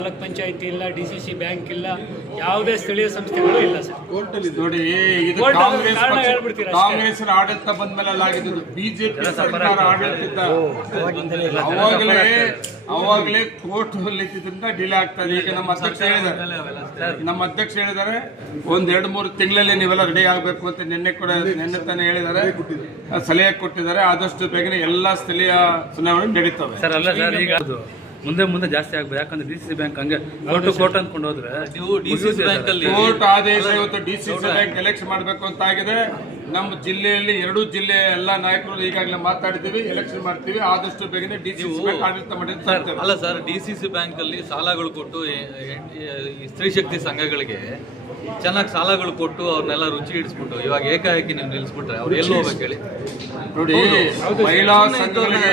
ತಾಲೂಕ್ ಪಂಚಾಯತಿ ಇಲ್ಲ D C C bank ಇಲ್ಲ ಯಾವುದೇ ಸ್ಥಳೀಯ ಸಂಸ್ಥೆಗಳು ಇಲ್ಲ ಸರ್. ನೋಡಿ ಇದು Vote ಹಾಕೋದು ಕಾಂಗ್ರೆಸ್ ಕಾರಣ ಪಕ್ಷ- ಹೇಳ್ಬಿಡ್ತೀರಾ ಅಷ್ಟೇ. ಕಾಂಗ್ರೆಸ್ ಆಡಳಿತ ಬಂದ್ಮೇಲೆ ಆಗಿದ್ದು ಬಿಜೆಪಿ ಸರ್ಕಾರ ಆಡಳಿತ ಅವಾಗಲೇ ಅವಾಗಲೇ ಕೋರ್ಟ್ ಇದ್ದಿದ್ದರಿಂದ ಡಿಲೇ ಆಗ್ತದೆ ಈಗ ನಮ್ಮ ಅಧ್ಯಕ್ಷ ಹೇಳಿದ್ದಾರೆ. ನಮ್ಮ ಅಧ್ಯಕ್ಷ ಹೇಳಿದ್ದಾರೆ ಒಂದ್ ಎರಡ್ ಮೂರು ತಿಂಗಳಲ್ಲಿ ನೀವೆಲ್ಲ ರೆಡಿ ಆಗಬೇಕು ಅಂತ ನಿನ್ನೆ ಕೂಡ ನಿನ್ನೆ ತಾನೇ ಹೇಳಿದ್ದಾರೆ. ಸಲಹೆ ಕೊಟ್ಟಿದ್ದಾರೆ. ಆದಷ್ಟು ಬೇಗನೆ ಎಲ್ಲಾ ಸ್ಥಳೀಯ ಚುನಾವಣೆ ನಡೀತವೆ. ಸರ್ ಅಲ್ಲ ಸರ್ ಈಗ ಅದು ಮುಂದೆ ಮುಂದೆ ಜಾಸ್ತಿ ಆಗ್ಬೋದು. ಯಾಕಂದ್ರೆ ಡಿ ಸಿ ಬ್ಯಾಂಕ್ ಹಂಗೆ ಕೋರ್ಟ್ ಕೋರ್ಟ್ ಅಂದ್ಕೊಂಡು ಹೋದ್ರೆ ನೀವು ಡಿ ಸಿ ಸಿ ಬ್ಯಾಂಕ್ ಅಲ್ಲಿ ಕೋರ್ಟ್ ಆದೇಶ ಇವತ್ತು D C C bank election ಮಾಡಬೇಕು ಅಂತ ಆಗಿದೆ ನಮ್ಮ ಜಿಲ್ಲೆಯಲ್ಲಿ ಎರಡೂ ಜಿಲ್ಲೆಯ ಎಲ್ಲಾ ನಾಯಕರು ಈಗಾಗಲೇ ಮಾತಾಡಿದ್ದೀವಿ ಎಲೆಕ್ಷನ್ ಮಾಡ್ತೀವಿ. ಆದಷ್ಟು ಬೇಗನೆ ಡಿ ಸಿ ಬ್ಯಾಂಕ್ ಆಡಳಿತ ಮಾಡಿ. ಅಲ್ಲ sir D C C bank ಅಲ್ಲಿ ಸಾಲಗಳು ಕೊಟ್ಟು ಸ್ತ್ರೀ ಶಕ್ತಿ ಸಂಘಗಳಿಗೆ ಚೆನ್ನಾಗಿ ಸಾಲಗಳು ಕೊಟ್ಟು ಅವ್ರನ್ನೆಲ್ಲ ರುಚಿ ಹಿಡಿಸ್ಬಿಟ್ಟು ಇವಾಗ ಏಕಾಏಕಿ ನೀವು ನಿಲ್ಲಿಸ್ಬಿಟ್ರೆ ಅವ್ರು ಎಲ್ಲಿ ಹೋಗ್ಬೇಕು ಹೇಳಿ? ನೋಡಿ ಮಹಿಳಾ ಸಂಘಗಳಿಗೆ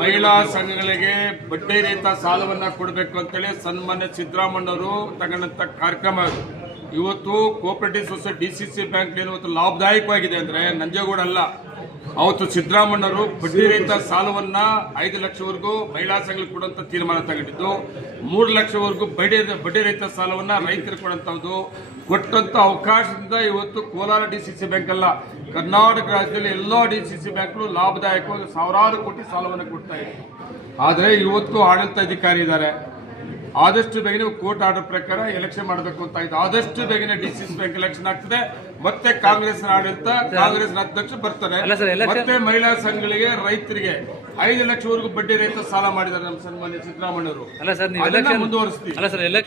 ಮಹಿಳಾ ಸಂಘಗಳಿಗೆ ಬಡ್ಡಿ ರಹಿತ ಸಾಲವನ್ನ ಕೊಡಬೇಕು ಅಂತೇಳಿ ಸನ್ಮಾನ್ಯ ಸಿದ್ದರಾಮಣ್ಣವರು ತಗೊಂಡಂತ ಕಾರ್ಯಕ್ರಮ ಅದು. ಇವತ್ತು cooperative society D C C bank ಇವತ್ತು ಲಾಭದಾಯಕವಾಗಿದೆ ಅಂದ್ರೆ ನಂಜೇಗೌಡ ಅಲ್ಲ ಅವತ್ತು ಸಿದ್ದರಾಮಣ್ಣವರು ಬಡ್ಡಿ ರಹಿತ ಸಾಲವನ್ನ ಐದು ಲಕ್ಷವರೆಗೂ ಮಹಿಳಾ ಸಂಘಕ್ಕೆ ಕೊಡುವಂತ ತೀರ್ಮಾನ ತಗೊಂಡಿದ್ದು ಮೂರು ಲಕ್ಷವರೆಗೂ ಬಡ್ಡಿ ಬಡ್ಡಿ ರಹಿತ ಸಾಲವನ್ನ ರೈತರು ಕೊಡುವಂಥದ್ದು ಕೊಟ್ಟಂತ ಅವಕಾಶದಿಂದ ಇವತ್ತು Kolar D C C bank ಅಲ್ಲ, ಕರ್ನಾಟಕ ರಾಜ್ಯದಲ್ಲಿ ಎಲ್ಲ ಡಿ ಸಿ ಸಿ ಬ್ಯಾಂಕ್ಗಳು ಲಾಭದಾಯಕವಾಗಿ ಸಾವಿರಾರು ಕೋಟಿ ಸಾಲವನ್ನು ಕೊಡ್ತಾ ಇದೆ. ಆದರೆ ಇವತ್ತು ಆಡಳಿತಾಧಿಕಾರಿ ಇದ್ದಾರೆ. ಆದಷ್ಟು ಬೇಗನೆ ಕೋರ್ಟ್ ಆರ್ಡರ್ ಪ್ರಕಾರ ಎಲೆಕ್ಷನ್ ಮಾಡಬೇಕು ಅಂತ ಇದೆ ಆದಷ್ಟು ಬೇಗನೆ ಡಿಸಿಸ್ ಸಿ ಬ್ಯಾಂಕ್ ಎಲೆಕ್ಷನ್ ಆಗ್ತದೆ. ಮತ್ತೆ ಕಾಂಗ್ರೆಸ್ ಆಡಳಿತ ಕಾಂಗ್ರೆಸ್ ಅಧ್ಯಕ್ಷ ಬರ್ತಾರೆ. ಮತ್ತೆ ಮಹಿಳಾ ಸಂಘಗಳಿಗೆ ರೈತರಿಗೆ ಐದು ಲಕ್ಷವರೆಗೂ ಬಡ್ಡಿ ರೈತ ಸಾಲ ಮಾಡಿದ್ದಾರೆ ನಮ್ಮ ಸನ್ಮಾನ್ಯ ಸಿದ್ದರಾಮಯ್ಯವರು ಅಲ್ಲ ಸರ್ ನೀವು ಅದನ್ನ ಮುಂದುವರಿಸ್ತೀವಿ. ಅಲ್ಲ ಸರ್ ಎಲೆಕ್ಷನ್